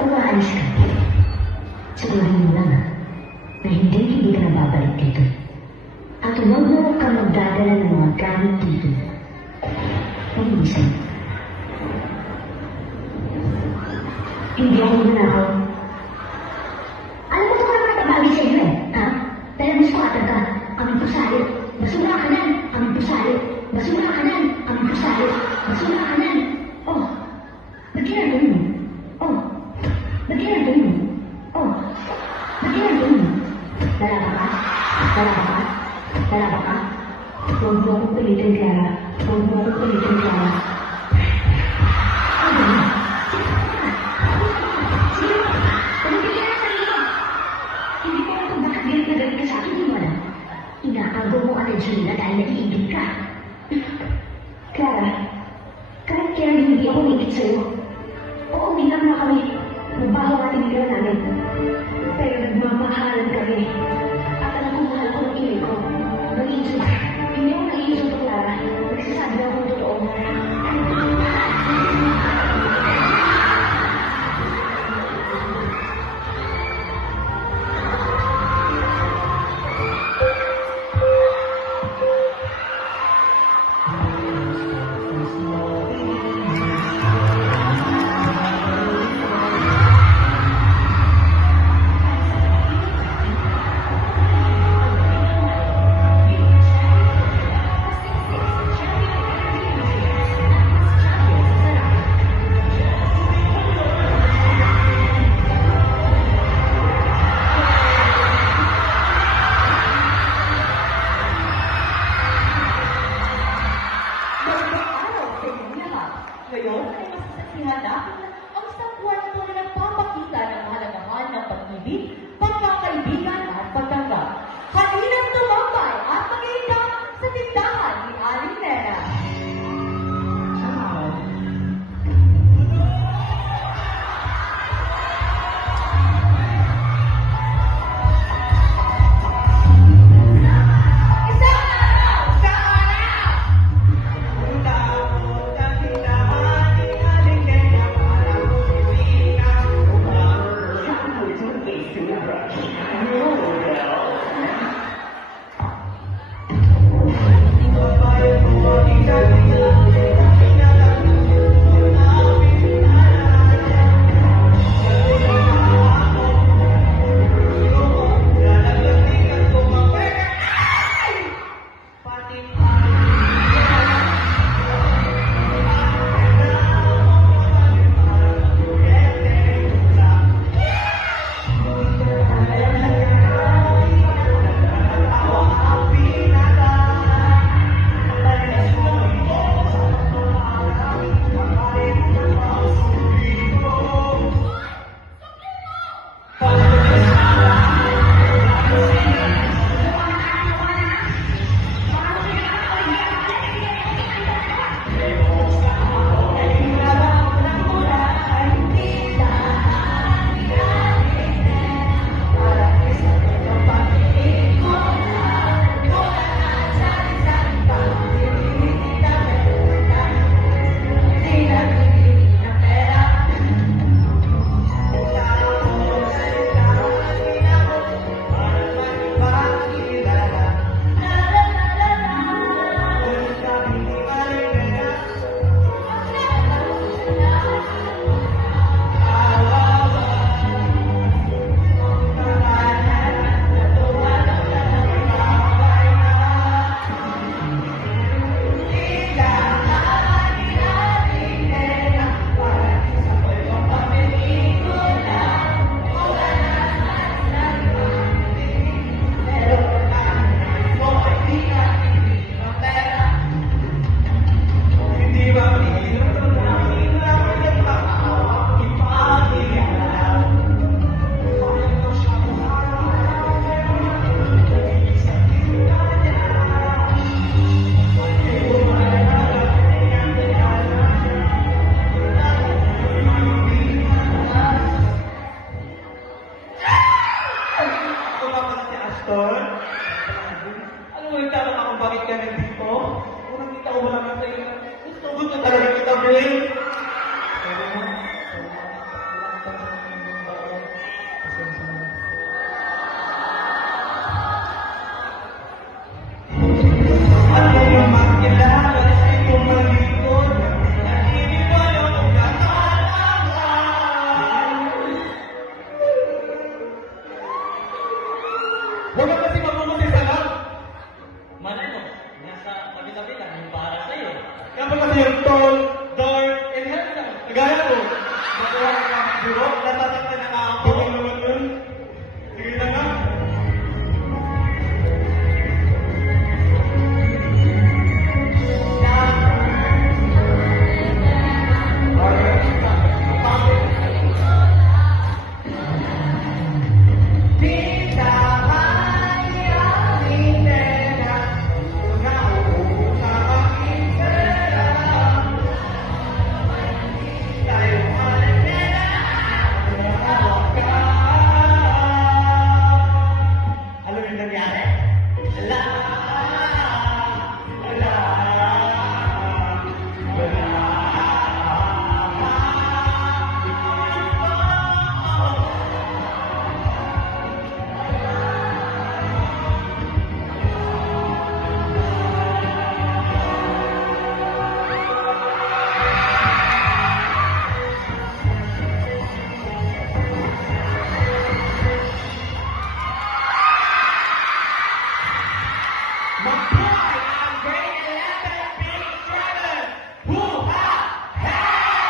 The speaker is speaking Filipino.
Umaalis ka. Sigurahin mo lang na hindi ka na babalik dito. At huwag mo kang magdadala ng mga gamit dito. Pag-iisip. Hindi ako nanakaw. Alam mo ito ka naman tabagin sa inyo ha? Pero mas kuwatan ka, kami pusalit. Basura ka nan, kami pusalit. Basura ka nan, kami pusalit. Basura ka nan. Oh, ba't ginagawa mo? Oh, ba't ginagawa mo? Oh, ba't ginagawa mo? Lalaba ka? Lalaba ka? Lalaba ka? Huwag mo akong pilitin, Clara. Huwag mo akong pilitin, Clara. Ano ba? Sige, pagkakita na sarili ko. Hindi ko alam kung bakit galit na galit ka sa akin, hindi mo alam. Inakago mo ang atensyon nila dahil naiingit ka. Clara, kahit kaya hindi ako naingit sa'yo. Oo, bilang na kami. Mabaho ang tinigil namin. Pero nagmamahalan kami. At alam kong mahal ko ng ingay ko. Nag-iisip. Hindi ako nag-iisip ko, Clara. Nagsasabi ako ng totoo. Ngayon ay masasaksihan natin ang isang kwento na nagpapakita ng mahalagaan ng pag-ibig, pagkakaibigan at pagtanggap. Halinang tumambay at mag-iinda sa tindahan ni Aling Nena. Thank you. Nakuha ka ng biro, natatanda na nga ako. Hindi naman yun. Sige na nga. Alam yung nangyari? Ala! Ala! Mabuhay ang Grade 11 Big Brother! Hoo-ha! Hey!